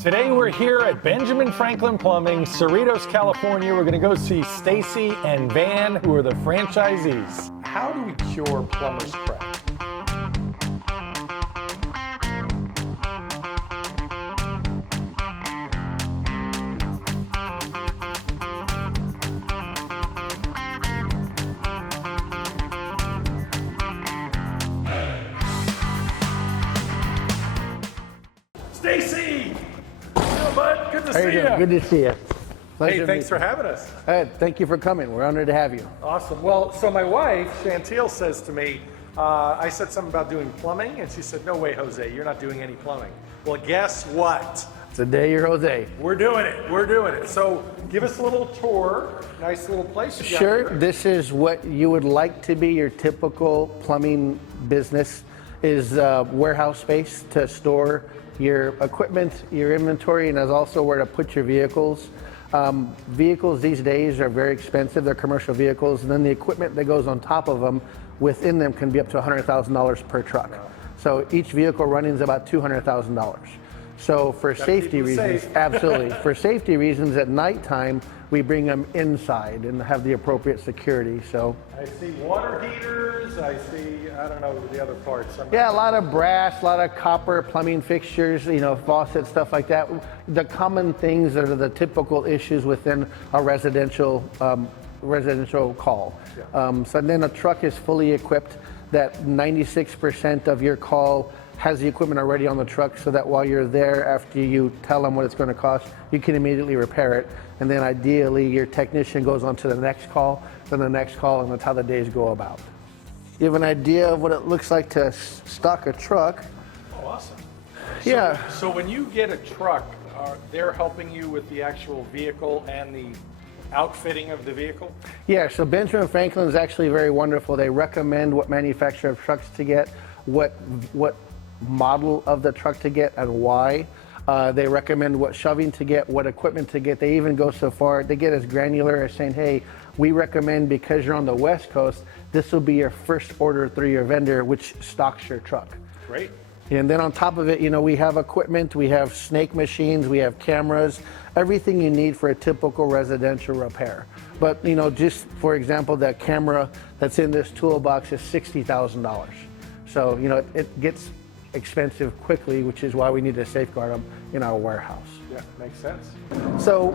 Today we're here at Benjamin Franklin Plumbing, Cerritos, California. We're going to go see Stacy and Van, who are the franchisees. How do we cure plumber's crack? Stacy! Bud, good to see you. Good to see you. Hey, thanks for having us. Thank you for coming. We're honored to have you. Awesome. Well, so my wife, Chantel, says to me, I said something about doing plumbing, and she said, no way, Jose, you're not doing any plumbing. Well, guess what? Today you're Jose. We're doing it. We're doing it. So give us a little tour. Nice little place you got Sure. here. This is what you would like to be your typical plumbing business, is warehouse space to store your equipment, your inventory, and as also where to put your vehicles. Vehicles these days are very expensive. They're commercial vehicles, and then the equipment that goes on top of them, within them, can be up to $100,000 per truck. So each vehicle running is about $200,000. So for safety reasons, absolutely. For safety reasons, at nighttime, we bring them inside and have the appropriate security. So I see water heaters. I see, I don't know the other parts. yeah, a lot of brass, a lot of copper, plumbing fixtures, you know, faucets, stuff like that. The common things that are the typical issues within a residential call. Yeah. So then a truck is fully equipped that 96% of your call has the equipment already on the truck, so that while you're there, after you tell them what it's going to cost, you can immediately repair it. And then ideally your technician goes on to the next call, then the next call, and that's how the days go about. You have an idea of what it looks like to stock a truck. Oh, awesome. Yeah. So when you get a truck, they're helping you with the actual vehicle and the outfitting of the vehicle? Yeah, so Benjamin Franklin is actually very wonderful. They recommend what manufacturer of trucks to get, what model of the truck to get, and why. They recommend what shoving to get, what equipment to get. They even go so far, they get as granular as saying, hey, we recommend, because you're on the West Coast, this will be your first order through your vendor, which stocks your truck. Great. And then on top of it, you know, we have equipment, we have snake machines, we have cameras, everything you need for a typical residential repair. But, you know, just for example, that camera that's in this toolbox is $60,000. So, you know, it gets expensive quickly, which is why we need to safeguard them in our warehouse. Yeah, makes sense. So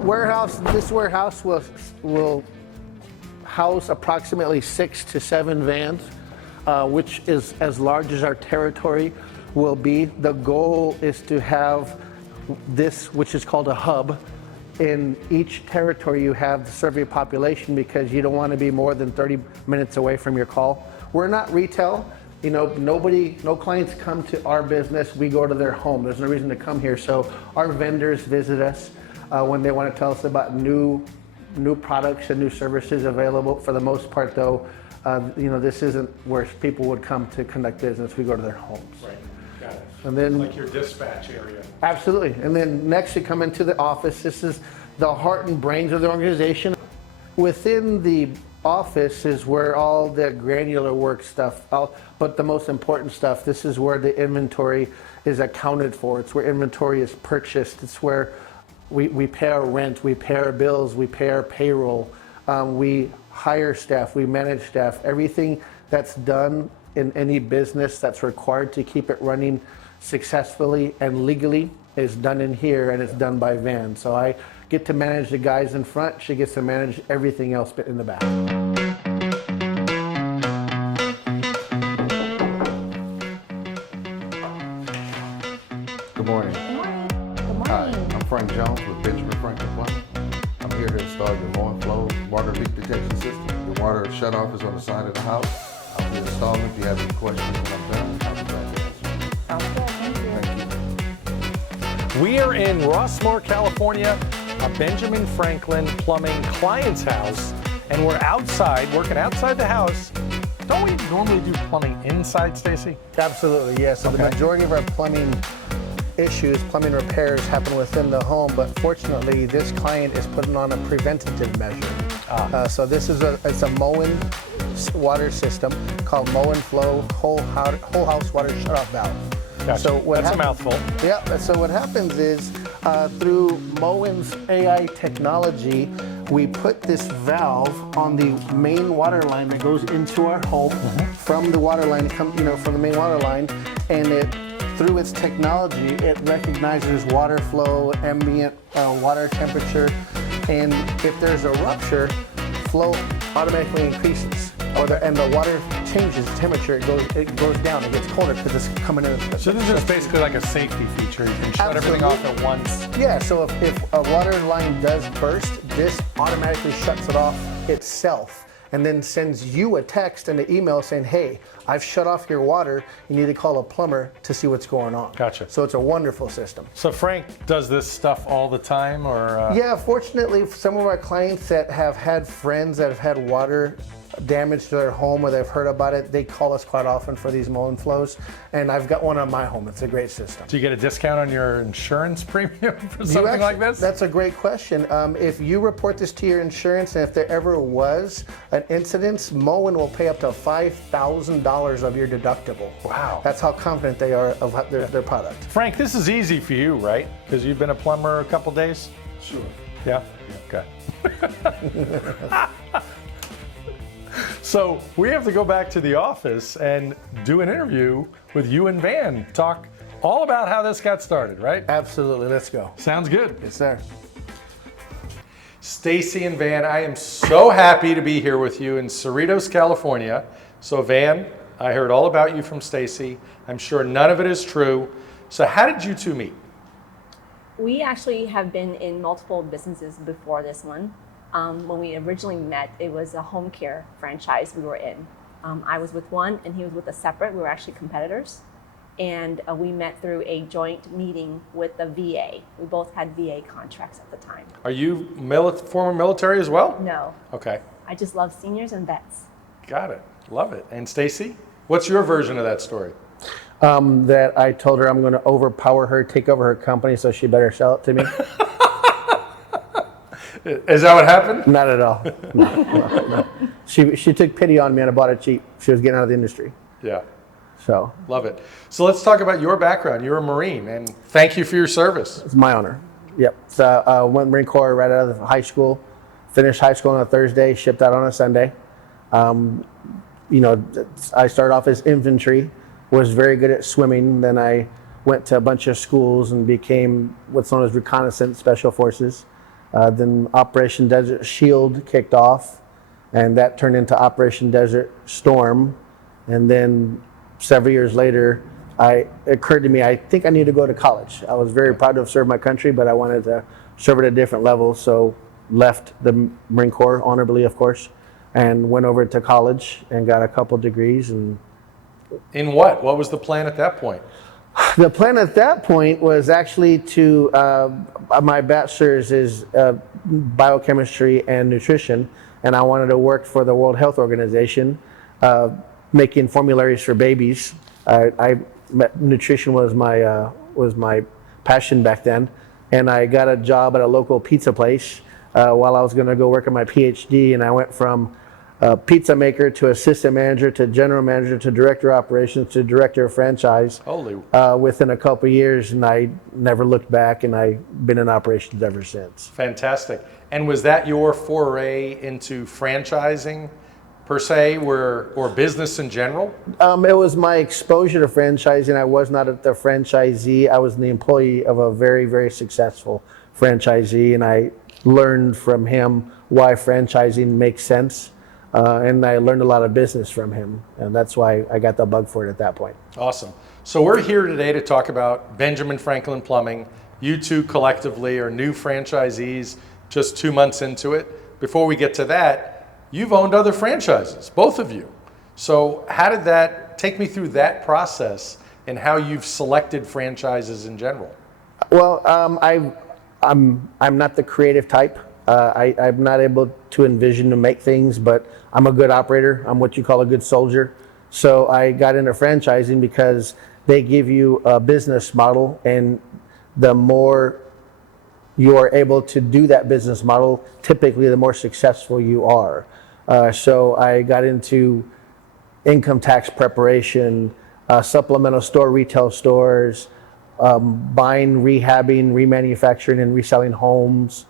this warehouse will house approximately 6 to 7 vans, which is as large as our territory will be. The goal is to have this, which is called a hub, in each territory you have to serve your population, because you don't want to be more than 30 minutes away from your call. We're not retail. You know, no clients come to our business. We go to their home. There's no reason to come here. So our vendors visit us when they want to tell us about new products and new services available. For the most part, though, you know, this isn't where people would come to conduct business. We go to their homes. Right. Got it. And then, like your dispatch area. Absolutely. And then next you come into the office. This is the heart and brains of the organization. Within the office is where all the granular work stuff, but the most important stuff, this is where the inventory is accounted for. It's where inventory is purchased. It's where we pay our rent, we pay our bills, we pay our payroll, we hire staff, we manage staff. Everything that's done in any business that's required to keep it running successfully and legally is done in here, and it's done by Van. So I get to manage the guys in front. She gets to manage everything else in the back. Good morning. Good morning. Good morning. Hi, I'm Frank Jones with Benjamin Franklin Plumbing. I'm here to install your low flow water leak detection system. Your water shutoff is on the side of the house. I'll be installing. If you have any questions when I'm done, I'll be glad to answer. Sounds good. Thank you. Thank you. We are in Rossmore, California, a Benjamin Franklin Plumbing client's house, and we're outside, working outside the house. Don't we normally do plumbing inside, Stacy? Absolutely, yes. So the Okay. majority of our plumbing plumbing repairs happen within the home, but fortunately this client is putting on a preventative measure. So this is it's a Moen water system called Moen Flow Whole House Water Shutoff Valve. Gotcha. So That's a mouthful. Yeah, so what happens is Through Moen's AI technology, we put this valve on the main water line that goes into our home from the water line, from the main water line, and through its technology, it recognizes water flow, ambient water temperature, and if there's a rupture, flow automatically increases. And the water changes temperature, it goes down, it gets colder because it's coming in. So this is basically like a safety feature. You can shut everything off at once. Yeah, so if a water line does burst, this automatically shuts it off itself and then sends you a text and an email saying, hey, I've shut off your water. You need to call a plumber to see what's going on. Gotcha. So it's a wonderful system. So Frank does this stuff all the time, or? Yeah, fortunately, some of our clients that have had friends that have had water damage to their home or they've heard about it, they call us quite often for these Moen flows. And I've got one on my home. It's a great system. Do you get a discount on your insurance premium for something like this? That's a great question. If you report this to your insurance and if there ever was an incident, Moen will pay up to $5,000 of your deductible. Wow. That's how confident they are of their product. Frank, this is easy for you, right? Because you've been a plumber a couple days? Sure. Yeah? Okay. So we have to go back to the office and do an interview with you and Van. Talk all about how this got started, right? Absolutely. Let's go. Sounds good. It's there. Stacy and Van, I am so happy to be here with you in Cerritos, California. So Van, I heard all about you from Stacy. I'm sure none of it is true. So how did you two meet? We actually have been in multiple businesses before this one. When we originally met, it was a home care franchise we were in. I was with one and he was with a separate. We were actually competitors. And we met through a joint meeting with the VA. We both had VA contracts at the time. Are you former military as well? No, Okay, I just love seniors and vets. got it. Love it. And Stacy, what's your version of that story? That I told her I'm going to overpower her, take over her company, so she better sell it to me. Is that what happened? Not at all. No. She took pity on me and I bought it cheap. She was getting out of the industry. Yeah, So love it. So let's talk about your background. You're a Marine, and thank you for your service. it's my honor. Yep. So went Marine Corps right out of high school. Finished high school on a Thursday, shipped out on a Sunday. I started off as infantry, was very good at swimming. Then I went to a bunch of schools and became what's known as reconnaissance special forces. Then Operation Desert Shield kicked off, and that turned into Operation Desert Storm. And then several years later, it occurred to me, I think I need to go to college. I was very proud to have served my country, but I wanted to serve at a different level, so left the Marine Corps, honorably, of course, and went over to college and got a couple degrees. And In what? What was the plan at that point? the plan at that point was actually to, my bachelor's is biochemistry and nutrition, and I wanted to work for the World Health Organization, making formularies for babies. Nutrition was my passion back then, and I got a job at a local pizza place while I was going to go work on my PhD, and I went from pizza maker to assistant manager to general manager to director of operations to director of franchise. Holy. Within a couple of years, and I never looked back, and I've been in operations ever since. Fantastic. And was that your foray into franchising per se, or business in general? It was my exposure to franchising. I was not the franchisee. I was the employee of a very, very successful franchisee, and I learned from him why franchising makes sense. And I learned a lot of business from him, and that's why I got the bug for it at that point. Awesome. So we're here today to talk about Benjamin Franklin Plumbing. You two collectively are new franchisees, just 2 months into it. Before we get to that, you've owned other franchises, both of you. So how did that, take me through that process and how you've selected franchises in general? Well, I'm not the creative type. I'm not able to envision to make things, but I'm a good operator. I'm what you call a good soldier. So I got into franchising because they give you a business model, and the more you are able to do that business model, typically the more successful you are. So I got into income tax preparation, supplemental store, retail stores, buying, rehabbing, remanufacturing, and reselling homes,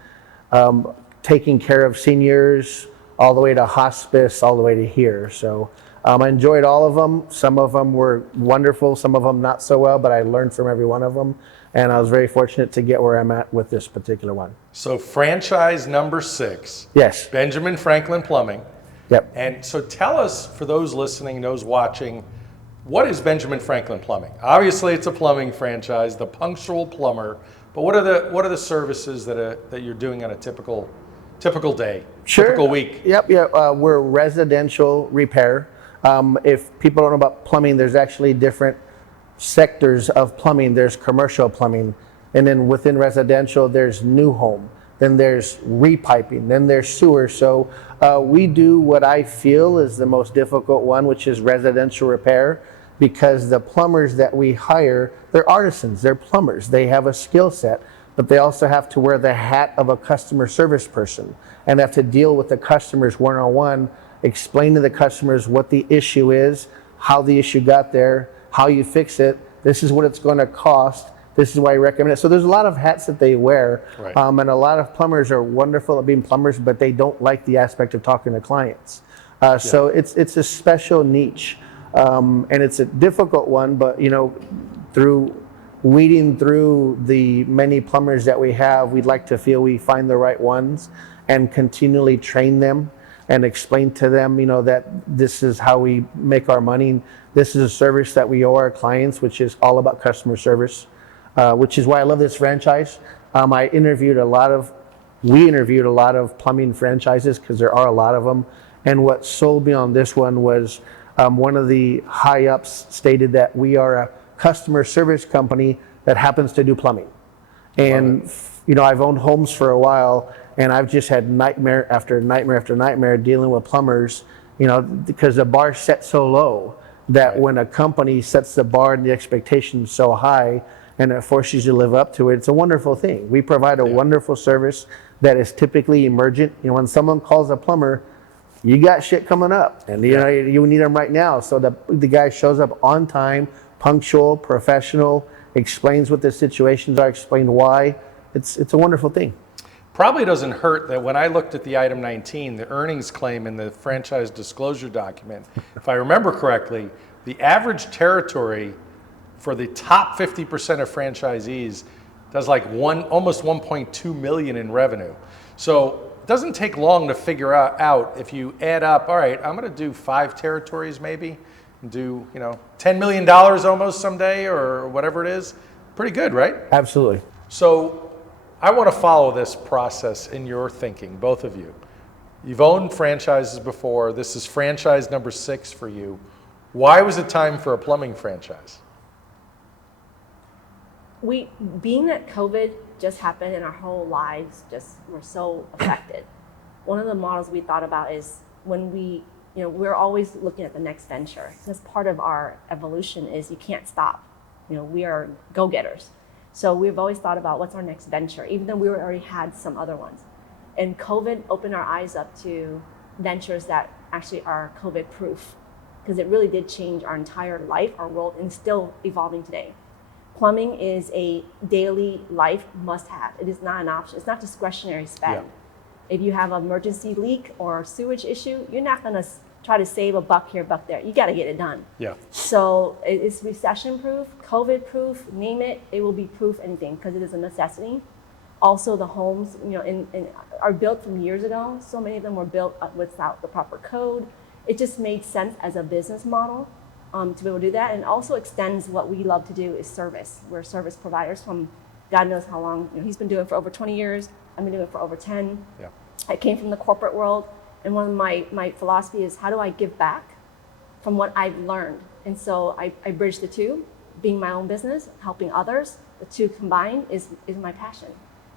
taking care of seniors, all the way to hospice, all the way to here. So I enjoyed all of them. Some of them were wonderful, some of them not so well, but I learned from every one of them. And I was very fortunate to get where I'm at with this particular one. So franchise number 6. Yes. Benjamin Franklin Plumbing. Yep. And so tell us, for those listening, those watching, what is Benjamin Franklin Plumbing? Obviously, it's a plumbing franchise, the punctual plumber. But what are the services that you're doing on a typical day, Sure. typical week? Yep. Yeah. We're residential repair. If people don't know about plumbing, there's actually different sectors of plumbing. There's commercial plumbing, and then within residential, there's new home. Then there's repiping. Then there's sewer. So we do what I feel is the most difficult one, which is residential repair, because the plumbers that we hire, they're artisans, they're plumbers. They have a skill set, but they also have to wear the hat of a customer service person and have to deal with the customers one-on-one, explain to the customers what the issue is, how the issue got there, how you fix it. This is what it's going to cost. This is why I recommend it. So there's a lot of hats that they wear. Right. And a lot of plumbers are wonderful at being plumbers, but they don't like the aspect of talking to clients. So it's a special niche. And it's a difficult one, but through weeding through the many plumbers that we have, we'd like to feel we find the right ones and continually train them and explain to them, that this is how we make our money. This is a service that we owe our clients, which is all about customer service, which is why I love this franchise. We interviewed a lot of plumbing franchises, because there are a lot of them. And what sold me on this one was one of the high ups stated that we are a customer service company that happens to do plumbing. And I've owned homes for a while, and I've just had nightmare after nightmare after nightmare dealing with plumbers, because the bar's set so low that when a company sets the bar and the expectation so high and it forces you to live up to it, it's a wonderful thing. We provide a wonderful service that is typically emergent. When someone calls a plumber, you got shit coming up, and you need them right now. So the guy shows up on time, punctual, professional, explains what the situations are, explain why. It's a wonderful thing. Probably doesn't hurt that when I looked at the item 19, the earnings claim in the franchise disclosure document, if I remember correctly, the average territory for the top 50% of franchisees does like almost 1.2 million in revenue. So it doesn't take long to figure out if you add up, all right, I'm going to do 5 territories maybe, and do $10 million almost someday or whatever it is. Pretty good, right? Absolutely. So I want to follow this process in your thinking, both of you. You've owned franchises before. This is franchise number 6 for you. Why was it time for a plumbing franchise? Being that COVID just happened and our whole lives just were so affected, one of the models we thought about is when we're always looking at the next venture. Because part of our evolution is you can't stop. We are go-getters. So we've always thought about what's our next venture, even though we already had some other ones. And COVID opened our eyes up to ventures that actually are COVID-proof, because it really did change our entire life, our world, and still evolving today. Plumbing is a daily life must-have. It is not an option. It's not discretionary spend. Yeah. If you have an emergency leak or a sewage issue, you're not going to try to save a buck here, buck there. You got to get it done. Yeah. So it's recession-proof, COVID-proof, name it. It will be proof anything, because it is a necessity. Also, the homes, are built from years ago. So many of them were built without the proper code. It just made sense as a business model to be able to do that, and also extends what we love to do is service. We're service providers from God knows how long. He's been doing it for over 20 years. I've been doing it for over 10. Yeah. I came from the corporate world, and one of my philosophy is, how do I give back from what I've learned? And so I bridge the two, being my own business, helping others. The two combined is my passion.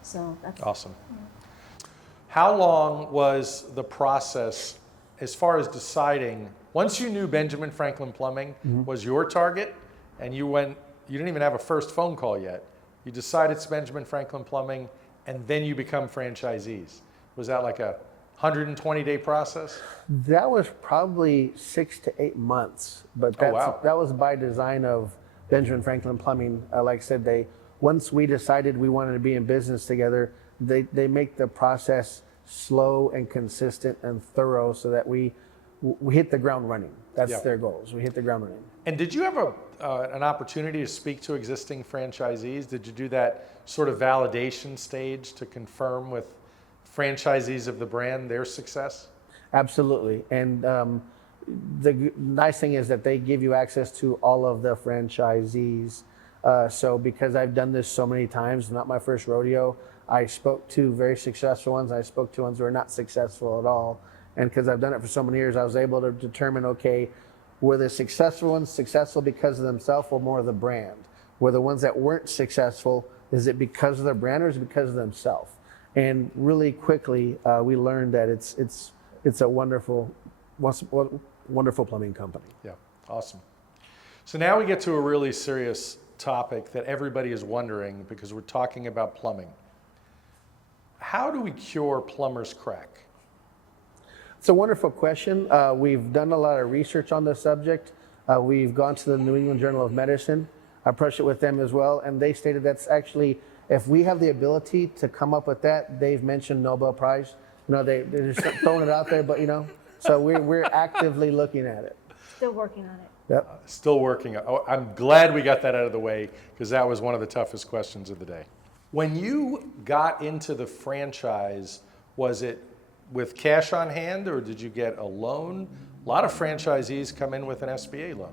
So that's awesome. Yeah. How long was the process as far as deciding, once you knew Benjamin Franklin Plumbing was your target, and you didn't even have a first phone call yet, you decided it's Benjamin Franklin Plumbing, and then you become franchisees? Was that like a 120-day process? That was probably 6 to 8 months, but that was by design of Benjamin Franklin Plumbing, like I said, once we decided we wanted to be in business together, they make the process slow and consistent and thorough so that we hit the ground running. That's Yeah. their goals. We hit the ground running. And did you have an opportunity to speak to existing franchisees? Did you do that sort of validation stage to confirm with franchisees of the brand their success? Absolutely. And the nice thing is that they give you access to all of the franchisees. So because I've done this so many times, not my first rodeo, I spoke to very successful ones. I spoke to ones who are not successful at all. And because I've done it for so many years, I was able to determine, okay, were the successful ones successful because of themselves or more of the brand? Were the ones that weren't successful, is it because of their brand or is it because of themselves? And really quickly, we learned that it's a wonderful plumbing company. Yeah, awesome. So now we get to a really serious topic that everybody is wondering because we're talking about plumbing. How do we cure plumber's crack? It's a wonderful question. We've done a lot of research on the subject. We've gone to the New England Journal of Medicine. I approached it with them as well, and they stated that's actually, if we have the ability to come up with that, they've mentioned Nobel Prize. They're just throwing it out there, but so we're actively looking at it. Still working on it. Yep. Still working. Oh, I'm glad we got that out of the way because that was one of the toughest questions of the day. When you got into the franchise, was it with cash on hand or did you get a loan? A lot of franchisees come in with an SBA loan.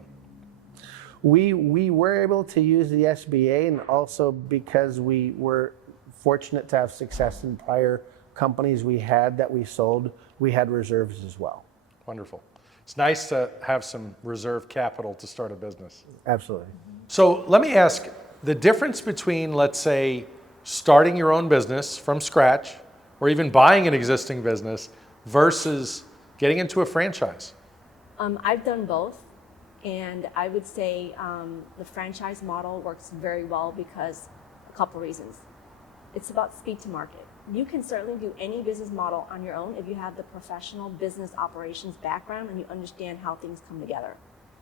We were able to use the SBA, and also because we were fortunate to have success in prior companies we had that we sold, we had reserves as well. Wonderful. It's nice to have some reserve capital to start a business. Absolutely. So let me ask, the difference between, let's say, starting your own business from scratch or even buying an existing business versus getting into a franchise. I've done both, and I would say the franchise model works very well because a couple reasons. It's about speed to market. You can certainly do any business model on your own if you have the professional business operations background and you understand how things come together.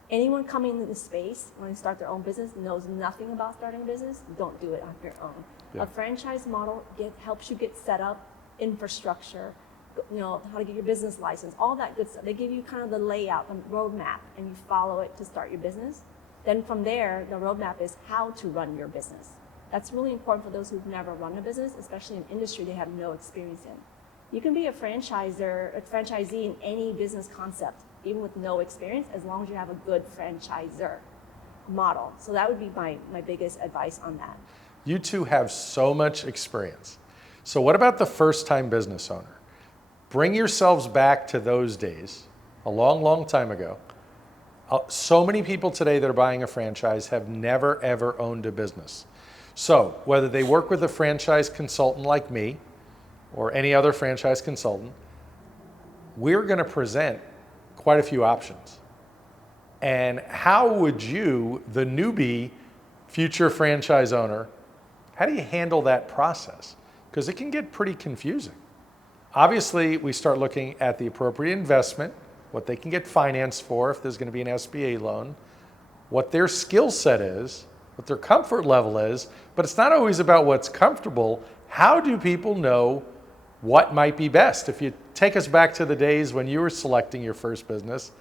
Anyone coming into this space when they start their own business knows nothing about starting a business, don't do it on your own. Yeah. A franchise model helps you get set up, infrastructure, how to get your business license, all that good stuff. They give you kind of the layout, the roadmap, and you follow it to start your business. Then from there, the roadmap is how to run your business. That's really important for those who've never run a business, especially in an industry they have no experience in. You can be a franchisee in any business concept, even with no experience, as long as you have a good franchisor model. So that would be my biggest advice on that. You two have so much experience. So what about the first-time business owner? Bring yourselves back to those days, a long, long time ago. So many people today that are buying a franchise have never, ever owned a business. So whether they work with a franchise consultant like me or any other franchise consultant, we're going to present quite a few options. And how would you, the newbie future franchise owner, how do you handle that process? Because it can get pretty confusing. Obviously, we start looking at the appropriate investment, what they can get financed for if there's going to be an SBA loan, what their skill set is, what their comfort level is, but it's not always about what's comfortable. How do people know what might be best? If you take us back to the days when you were selecting your first business,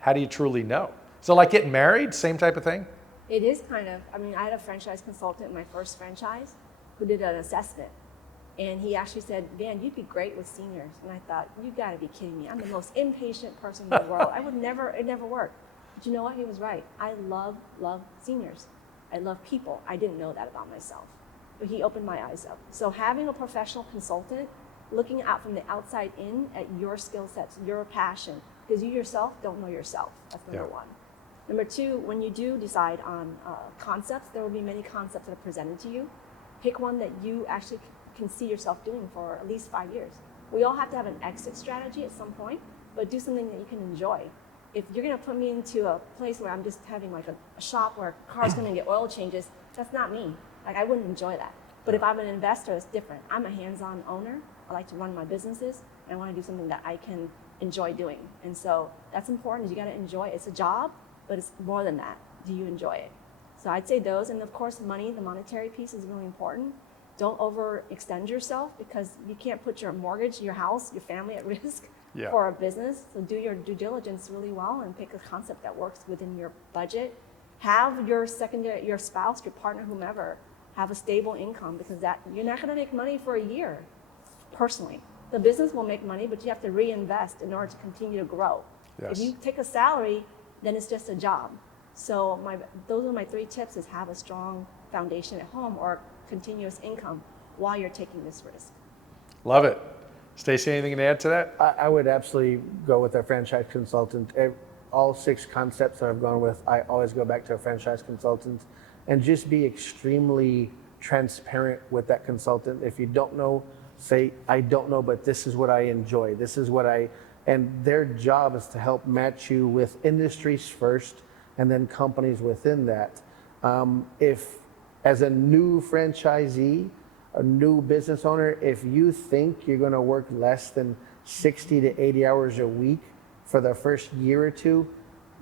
how do you truly know? So like getting married, same type of thing? It is kind of, I had a franchise consultant in my first franchise who did an assessment. And he actually said, "Man, you'd be great with seniors." And I thought, you gotta be kidding me. I'm the most impatient person in the world. It never worked. But you know what? He was right. I love seniors. I love people. I didn't know that about myself. But he opened my eyes up. So having a professional consultant, looking out from the outside in at your skill sets, your passion, because you yourself don't know yourself. That's number one. Number two, when you do decide on concepts, there will be many concepts that are presented to you. Pick one that you actually can see yourself doing for at least 5 years. We all have to have an exit strategy at some point, but do something that you can enjoy. If you're gonna put me into a place where I'm just having like a shop where cars come and get oil changes, that's not me. Like, I wouldn't enjoy that. But if I'm an investor, it's different. I'm a hands-on owner. I like to run my businesses, and I wanna do something that I can enjoy doing. And so that's important, is you gotta enjoy it. It's a job, but it's more than that. Do you enjoy it? So I'd say those, and of course money, the monetary piece is really important. Don't overextend yourself because you can't put your mortgage, your house, your family at risk Yeah. for a business. So do your due diligence really well and pick a concept that works within your budget. Have your your spouse, your partner, whomever, have a stable income because that you're not going to make money for a year. Personally, the business will make money, but you have to reinvest in order to continue to grow. Yes. If you take a salary, then it's just a job. So those are my 3 tips: is have a strong foundation at home or continuous income while you're taking this risk. Love it. Stacey, anything to add to that? I would absolutely go with a franchise consultant. All 6 concepts that I've gone with, I always go back to a franchise consultant and just be extremely transparent with that consultant. If you don't know, say, I don't know, but this is what I enjoy. This is what and their job is to help match you with industries first and then companies within that. If, as a new franchisee, a new business owner, if you think you're going to work less than 60 to 80 hours a week for the first year or 2,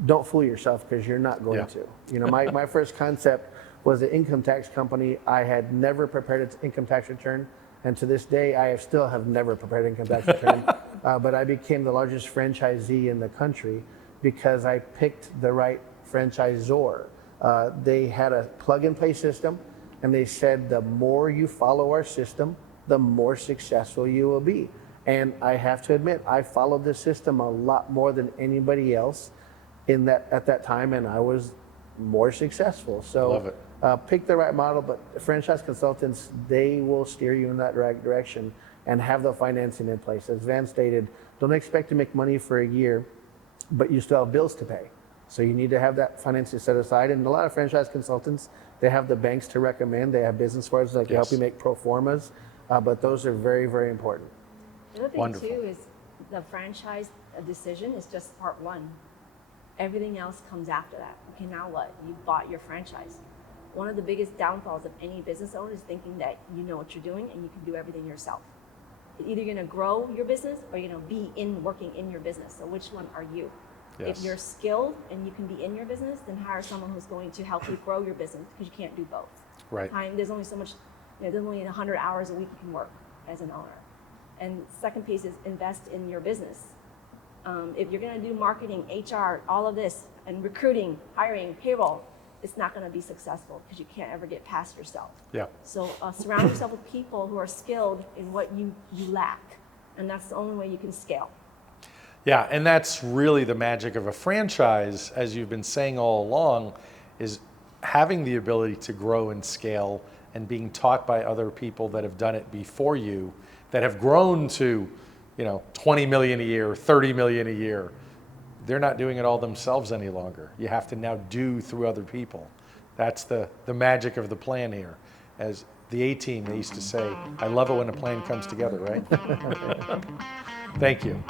don't fool yourself because you're not going to. You know, my first concept was an income tax company. I had never prepared an income tax return, and to this day, I still have never prepared an income tax return. But I became the largest franchisee in the country because I picked the right franchisor. They had a plug-and-play system, and they said the more you follow our system, the more successful you will be. And I have to admit, I followed this system a lot more than anybody else at that time, and I was more successful. So Love it. Pick the right model, but franchise consultants, they will steer you in that right direction and have the financing in place. As Van stated, don't expect to make money for a year, but you still have bills to pay. So you need to have that financing set aside. And a lot of franchise consultants, they have the banks to recommend. They have business partners that can help you make pro formas, but those are very, very important. The other thing Wonderful. too is the franchise decision is just part 1. Everything else comes after that. Okay, now what? You bought your franchise. One of the biggest downfalls of any business owner is thinking that you know what you're doing and you can do everything yourself. You're either going to grow your business or you're going to be working in your business. So which one are you? Yes. If you're skilled and you can be in your business, then hire someone who's going to help you grow your business because you can't do both. Right. There's only so much, there's only 100 hours a week you can work as an owner. And second piece is invest in your business. If you're going to do marketing, HR, all of this, and recruiting, hiring, payroll, it's not going to be successful because you can't ever get past yourself. Yeah. So surround yourself with people who are skilled in what you lack, and that's the only way you can scale. Yeah, and that's really the magic of a franchise, as you've been saying all along, is having the ability to grow and scale and being taught by other people that have done it before you, that have grown to, 20 million a year, 30 million a year. They're not doing it all themselves any longer. You have to now do through other people. That's the magic of the plan here. As the A-team, they used to say, I love it when a plan comes together, right? Thank you.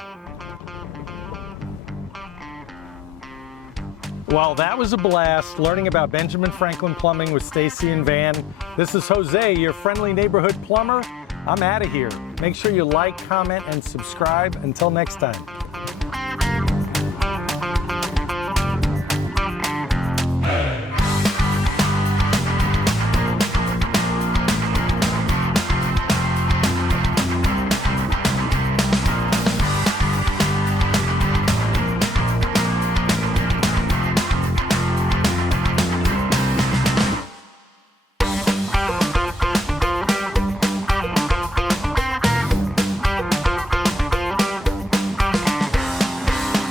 Well, that was a blast learning about Benjamin Franklin Plumbing with Stacey and Van. This is Jose, your friendly neighborhood plumber. I'm out of here. Make sure you like, comment, and subscribe. Until next time.